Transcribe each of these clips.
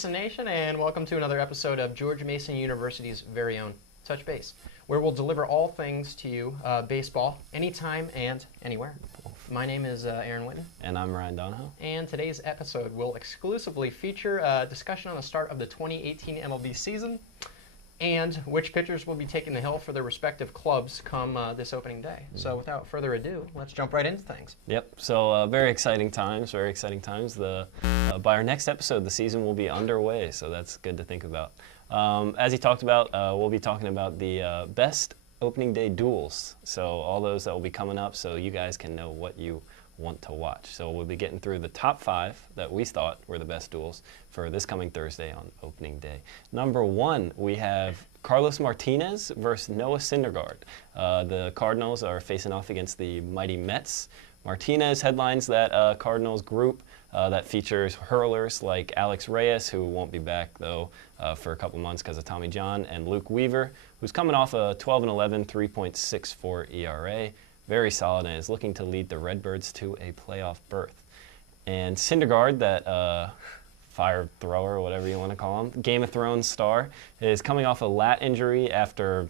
Mason Nation, and welcome to another episode of George Mason University's very own Touch Base, where we'll deliver all things to you, baseball, anytime and anywhere. My name is Erin Ryan. And I'm Ryan Donahoe. And today's episode will exclusively feature a discussion on the start of the 2018 MLB season and which pitchers will be taking the hill for their respective clubs come this opening day. So without further ado, let's jump right into things. Yep, so very exciting times, by our next episode, the season will be underway, so that's good to think about. As he talked about, we'll be talking about the best opening day duels, so all those that will be coming up so you guys can know what you want to watch. So we'll be getting through the top 5 that we thought were the best duels for this coming Thursday on opening day. Number 1, we have Carlos Martinez versus Noah Syndergaard. The Cardinals are facing off against the mighty Mets. Martinez headlines that Cardinals group that features hurlers like Alex Reyes, who won't be back though for a couple months because of Tommy John, and Luke Weaver, who's coming off a 12-11, 3.64 ERA. Very solid, and is looking to lead the Redbirds to a playoff berth. And Syndergaard, that fire thrower, or whatever you want to call him, Game of Thrones star, is coming off a lat injury after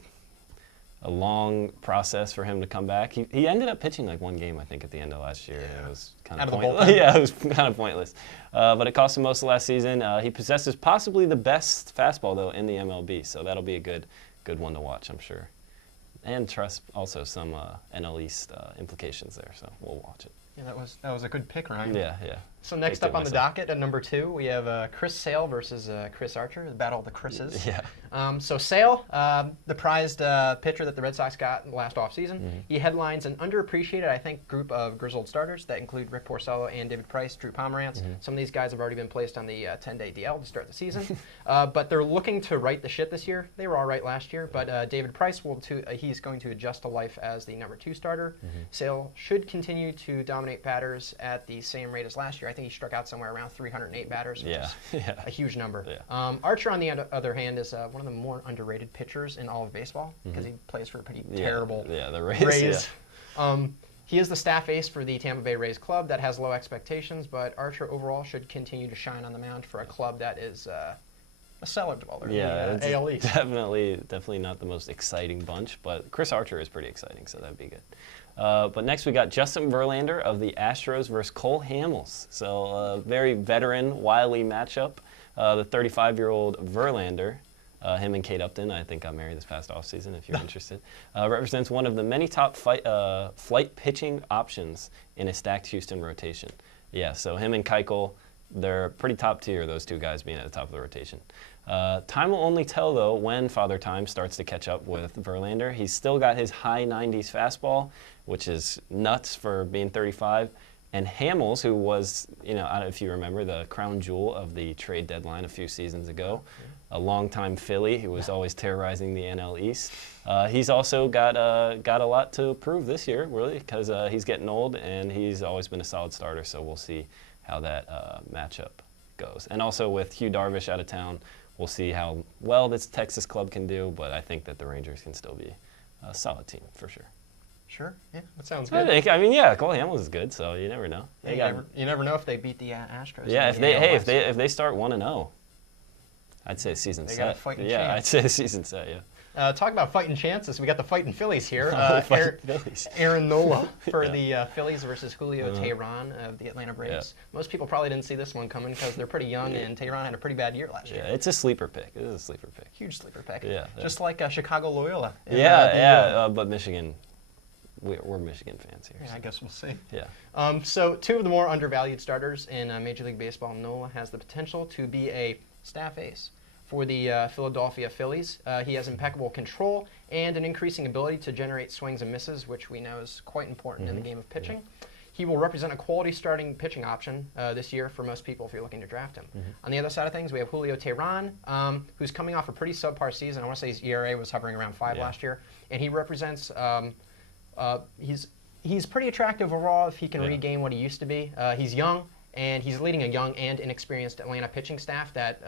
a long process for him to come back. He ended up pitching like one game, I think, at the end of last year. Yeah. It was kind of pointless. Yeah, it was kind of pointless. But it cost him most of last season. He possesses possibly the best fastball, though, in the MLB, so that'll be a good one to watch, I'm sure. And trust also some NL East implications there, so we'll watch it. Yeah, that was a good pick, Ryan. Yeah. So next up on the docket at number 2, we have Chris Sale versus Chris Archer, the battle of the Chris's. Yeah. So Sale, the prized pitcher that the Red Sox got in the last offseason, he headlines an underappreciated, I think, group of grizzled starters that include Rick Porcello and David Price, Drew Pomerantz. Some of these guys have already been placed on the 10-day DL to start the season, but they're looking to right the ship this year. They were all right last year, but David Price he's going to adjust to life as the number 2 starter. Sale should continue to dominate batters at the same rate as last year. I think he struck out somewhere around 308 batters, which is a huge number. Yeah. Archer, on the other hand, is one of the more underrated pitchers in all of baseball because he plays for a pretty terrible the Rays. He is the staff ace for the Tampa Bay Rays club that has low expectations, but Archer overall should continue to shine on the mound for a club that is a cellar dweller. Yeah, the AL East. Definitely not the most exciting bunch, but Chris Archer is pretty exciting, so that'd be good. But next we got Justin Verlander of the Astros versus Cole Hamels. So a very veteran, wily matchup. The 35-year-old Verlander, him and Kate Upton, I think got married this past offseason if you're interested, represents one of the many top flight pitching options in a stacked Houston rotation. Yeah, so him and Keuchel, they're pretty top tier, those two guys being at the top of the rotation. Time will only tell, though, when Father Time starts to catch up with Verlander. He's still got his high 90s fastball, which is nuts for being 35. And Hamels, who was, I don't know if you remember, the crown jewel of the trade deadline a few seasons ago, a longtime Philly who was always terrorizing the NL East. He's also got a lot to prove this year, really, because he's getting old and he's always been a solid starter, so we'll see how that matchup goes. And also with Hugh Darvish out of town, we'll see how well this Texas club can do, but I think that the Rangers can still be a solid team for sure. Sure, yeah, that sounds good. Cole Hamels is good, so you never know. You never know if they beat the Astros. Yeah, if they start 1-0, I'd say season set. They got a fighting chance. Yeah, I'd say season set. Yeah. Talk about fighting chances. We got the fighting Phillies here. Phillies. Aaron Nola for the Phillies versus Julio Teheran of the Atlanta Braves. Yeah. Most people probably didn't see this one coming because they're pretty young, and Teheran had a pretty bad year last year. Yeah, it's a sleeper pick. It is a sleeper pick. Huge sleeper pick. Yeah. Just like Chicago Loyola. But Michigan. We're Michigan fans here. Yeah, I guess we'll see. Yeah. So 2 of the more undervalued starters in Major League Baseball, Nola has the potential to be a staff ace for the Philadelphia Phillies. He has impeccable control and an increasing ability to generate swings and misses, which we know is quite important in the game of pitching. He will represent a quality starting pitching option this year for most people if you're looking to draft him. On the other side of things, we have Julio Teheran, who's coming off a pretty subpar season. I want to say his ERA was hovering around 5 last year, and he represents he's pretty attractive overall if he can regain what he used to be. He's young, and he's leading a young and inexperienced Atlanta pitching staff that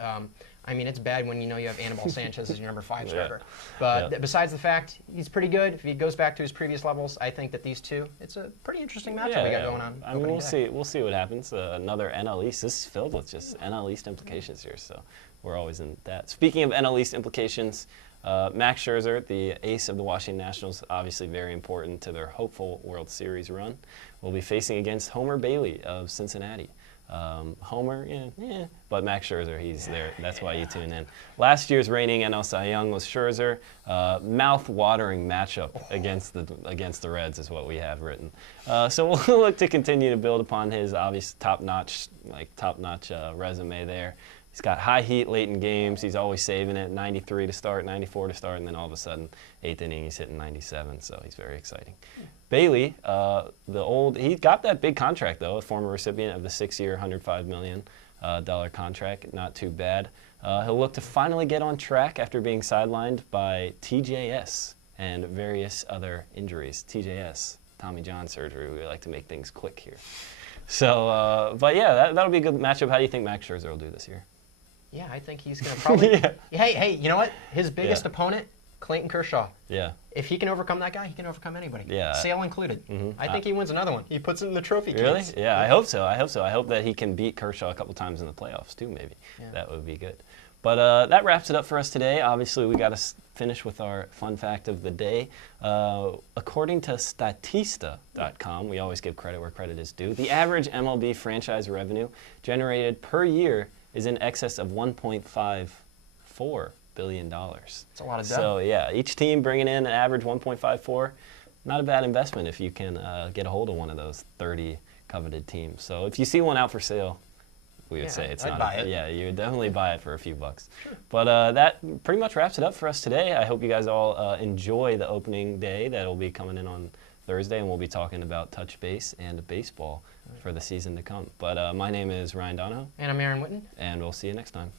I mean, it's bad when you know you have Anibal Sanchez as your number 5 starter. But besides the fact he's pretty good, if he goes back to his previous levels, I think that these two, it's a pretty interesting matchup we got going on. I mean, we'll see what happens. Another NL East. This is filled with just NL East implications here, so we're always in that. Speaking of NL East implications, Max Scherzer, the ace of the Washington Nationals, obviously very important to their hopeful World Series run, will be facing against Homer Bailey of Cincinnati. Homer, but Max Scherzer, he's there. That's why you tune in. Last year's reigning NL Cy Young was Scherzer. Mouth-watering matchup against the Reds is what we have written. So we'll look to continue to build upon his obvious top-notch resume there. He's got high heat late in games. He's always saving it. 93 to start, 94 to start, and then all of a sudden, 8th inning, he's hitting 97. So he's very exciting. Bailey, he got that big contract though, a former recipient of the 6-year, $105 million contract. Not too bad. He'll look to finally get on track after being sidelined by TJS and various other injuries. TJS, Tommy John surgery. We like to make things quick here. So, but yeah, that'll be a good matchup. How do you think Max Scherzer will do this year? Yeah, I think he's going to probably. Hey, you know what? His biggest opponent, Clayton Kershaw. Yeah. If he can overcome that guy, he can overcome anybody. Yeah. Sale included. I think he wins another one. He puts it in the trophy case. Really? Yeah, I hope so. I hope that he can beat Kershaw a couple times in the playoffs too, maybe. Yeah. That would be good. But that wraps it up for us today. Obviously, we got to finish with our fun fact of the day. According to Statista.com, we always give credit where credit is due, the average MLB franchise revenue generated per year is in excess of $1.54 billion. That's a lot of dough. So, yeah, each team bringing in an average 1.54. Not a bad investment if you can get a hold of one of those 30 coveted teams. So if you see one out for sale, we would say it's I'd not. buy it. Yeah, you would definitely buy it for a few bucks. Sure. But that pretty much wraps it up for us today. I hope you guys all enjoy the opening day that will be coming in on Thursday, and we'll be talking about touch base and baseball for the season to come. But my name is Ryan Donahoe. And I'm Erin Ryan. And we'll see you next time.